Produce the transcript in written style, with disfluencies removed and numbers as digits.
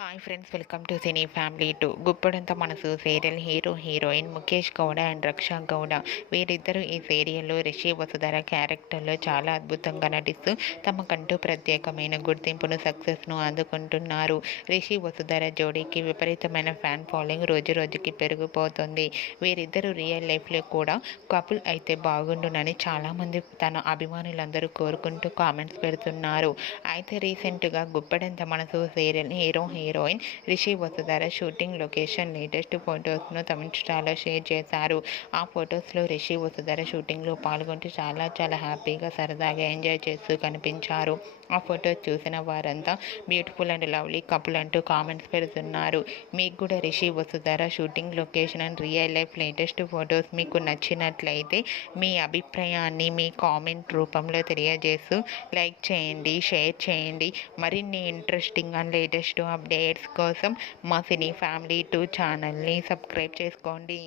Hi friends, welcome to cine family 2. Guppedantha Manasu serial hero heroine Mukesh Gowda and Raksha Gowda వీరిద్దరూ ఈ సీరియల్లో రిషి వసుధర క్యారెక్టర్లో చాలా అద్భుతంగా నటిస్తూ తమకంటూ ప్రత్యేకమైన గుర్తింపును సక్సెస్ను అందుకుంటున్నారు. రిషి వసుధర జోడీకి విపరీతమైన ఫ్యాన్ ఫాలోయింగ్ రోజు రోజుకి పెరిగిపోతుంది. వీరిద్దరూ రియల్ లైఫ్లో కూడా కపుల్ అయితే బాగుండునని చాలామంది తన అభిమానులందరూ కోరుకుంటూ కామెంట్స్ పెడుతున్నారు. అయితే రీసెంట్గా Guppedantha Manasu serial hero heroine Rishi Vasudhara shooting location latest ఫొటోస్ను తమ ఇన్స్టాలో షేర్ చేశారు. ఆ ఫొటోస్లో రిషి వసుధర షూటింగ్లో పాల్గొంటూ చాలా హ్యాపీగా సరదాగా ఎంజాయ్ చేస్తూ కనిపించారు. ఆ ఫొటోస్ చూసిన వారంతా బ్యూటిఫుల్ అండ్ లవ్లీ కపుల్ అంటూ కామెంట్స్ పెడుతున్నారు. మీకు కూడా Rishi Vasudhara shooting location and real life latest photos మీకు నచ్చినట్లయితే మీ అభిప్రాయాన్ని మీ కామెంట్ రూపంలో తెలియజేస్తూ లైక్ చేయండి, షేర్ చేయండి. మరిన్ని ఇంట్రెస్టింగ్ అండ్ లేటెస్ట్ అప్డేట్స్ కోసం మా సినీ ఫ్యామిలీ 2 ఛానల్ని సబ్స్క్రైబ్ చేసుకోండి.